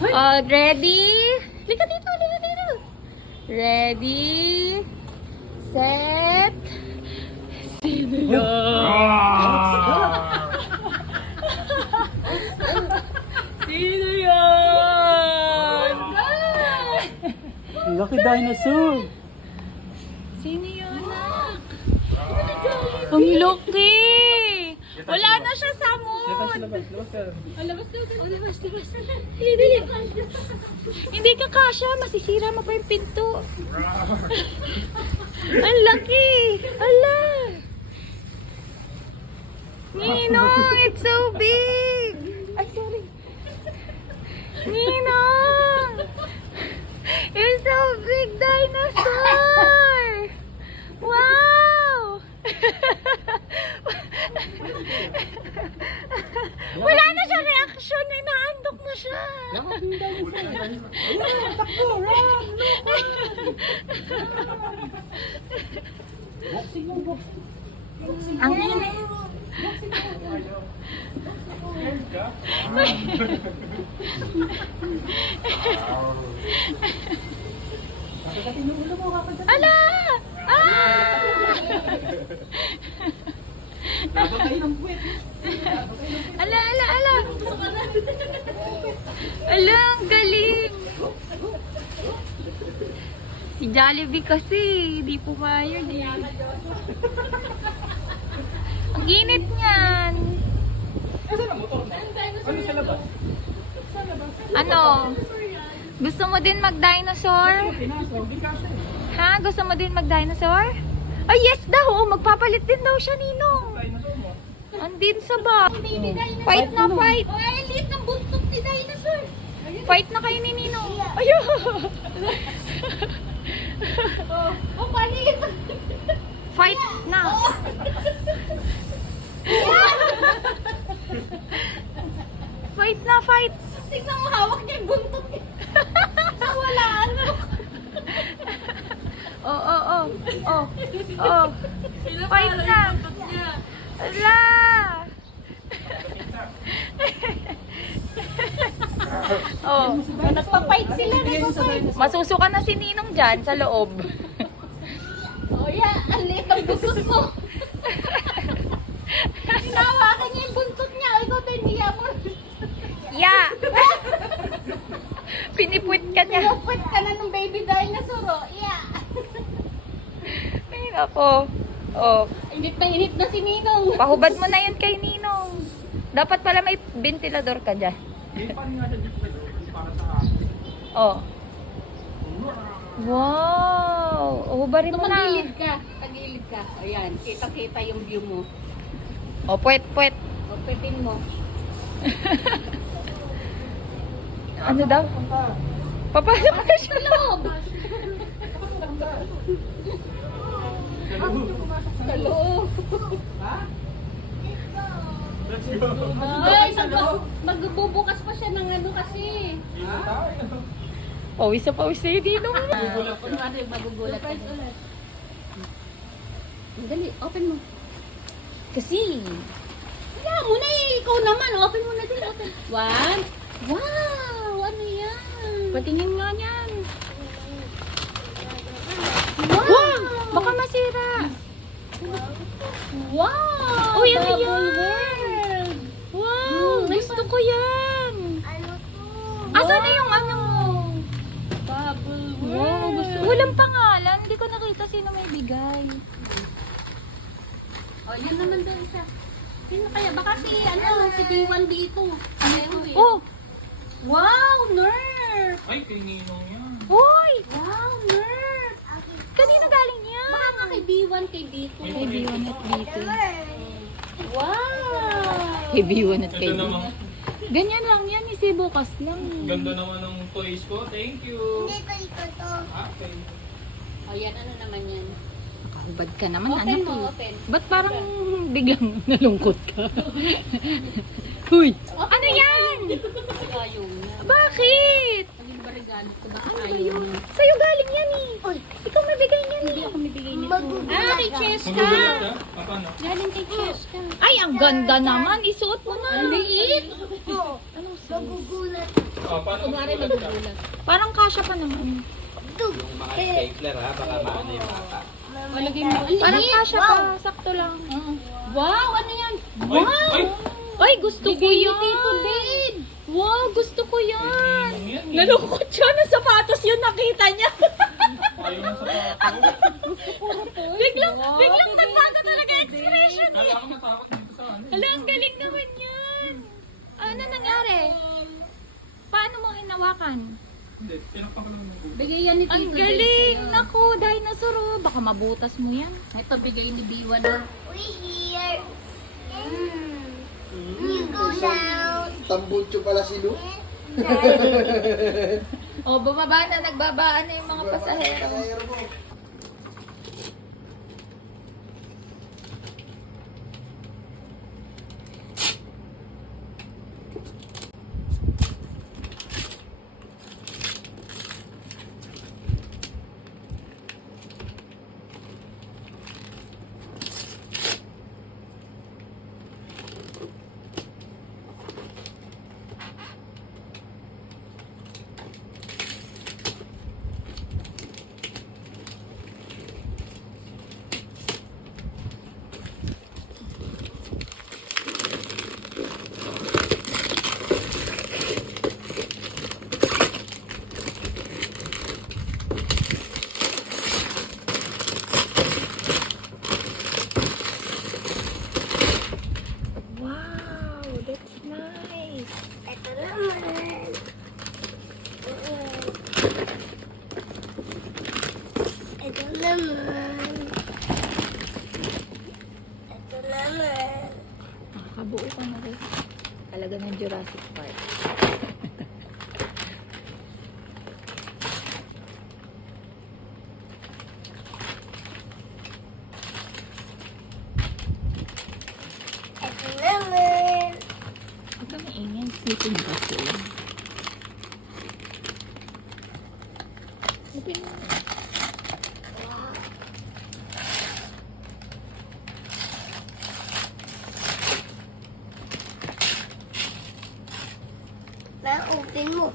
Ready? Lika dito, lika dito. Ready? Set. Sino yan? Sino yan? Lucky dinosaur. Sino yun, anak? Ang laki! Wala na siya sa mood! Labas. Hindi ka kasha, masisira mo pa yung pinto. Ang laki! Ala! Ninong, it's so big! Ay, sorry. Ninong! You're so big, dinosaur! Wow! Wala na siya reaction, inaandok na siya. Ang init. Ala! Ala! Ala, ang galing! Si Jollibee kasi, di pumayag eh. Ang init niyan. Ano? Gusto mo din mag-dinosaur? Ha? Gusto mo din mag-dinosaur? Ay, yes daw! Oh, magpapalit din daw siya, Ninong. Andin sa ba? Fight na, fight! Oh, ay, liit ng buntot ni dinosaur. Fight na kayo ni Ninong. Ayun! Oh, palit. Fight na! Fight na, fight! Tingnan mo, hawak niya yung buntot niya. Wala, ano. Oh. Fight na! Ala! Oh, Nagpa-fight sila. masusuka na si Ninong dyan sa loob. Oh, yeah. Ang liit ng buntot mo. Hinawakan niya yung buntot niya. Ikaw din, hiya mo. Yeah! Pinipwit ka niya. Pinupwit ka na ng baby dinosaur, oh. Yeah. Ay, ako. Oh, Init na si Ninong. pahubad mo na yun kay Ninong. Dapat pala may ventilador ka dyan. Oh. Wow! Hubarin mo na. Tagilid ka. Ayan, kita-kita yung view mo. Oh, puwet. O, pwedin mo. Ano daw? Papasok ka siya. Loob. Sa loob. Ay, magbubukas pa siya ng ano kasi. Pawis na yung Ninong. Kunwari, magugulat ka. Dali, open mo. Kasi, Kaya mo na eh. Ikaw naman. Open mo na din. Open. One. Wow! Ano yan? patingin nga niyan. Wow! Baka masira. Wow! Uy, ano Bubble yan? world! Wow, gusto ko yan. Asa na yung ano mo? Bubble world! Wow, gusto. Walang pangalan. Hindi ko nakita sino may bigay. Oh, yan naman daw isa. Sino kaya? Baka si, si B1 dito. Pareho eh. Oh, Wow! Nerf! Ay, kay Ninong yan. hoy! Wow! Nerf! Kanino galing yan? Baka nga kay B1 kay B2. Kay B1 at B2. Wow! Kay B1 at kay Ito B2. naman. Ganyan lang yan, isi bukas lang. Ganda naman ng toys ko. Thank you. Okay. O yan, ano naman yan? Nakahubad ka naman, Open anak. mo, eh. open. Ba't parang biglang nalungkot ka? Huy! Ano yan? Ayaw na. Bakit? Naging barigano ko ba? Ano ba Ayaw yun? na. Sa'yo galing yan eh. Ikaw may bigay niyan Hindi eh. ako mibigay nito. Kay Cheska! Magugulat ka? Ah, paano? Galing kay Cheska. Ay, ang ganda naman. Isuot mo na. Ang liit! Anong Magugulat. Oh, paano Kunwari magugulat ka? magugulat. Parang kasya pa naman. Dug. Yung mga stapler ha, baka maano yung bata. Palagay mo. Ang Parang liit. kasya pa. Sakto lang. Wow, ano yan? Ay, ay! Ay, gusto ko Bigay ni yan. Tito Ben. Wow, gusto ko Ay, yan. ninong yan eh. Nalungkot siya na sapatos yun nakita niya. Ayaw na sa pato. biglang nagbago talaga expression. Kala ko natakot dito sa ano. Hala, ang galing naman yan. Ano nangyari? Paano mo hinawakan? Hindi, tinakpan ko lang ng buko. Bigay yan ni Tito Ang Ben galing. sa'yo. Naku, dinosaur oh. Baka mabutas mo yan. Ito bigay ni Biwa na. We here. You go down. Tambutso pala si Lu. O, bumaba na. Nagbabaan na yung mga pasahero. mo. Wow, that's nice. Ito naman. Ito naman. Ito naman. Kabuo ka na rin. Talaga ng Jurassic Park. Ito naman. Huwag ka maingay. Sleeping kasi. Open mo. Na-open mo.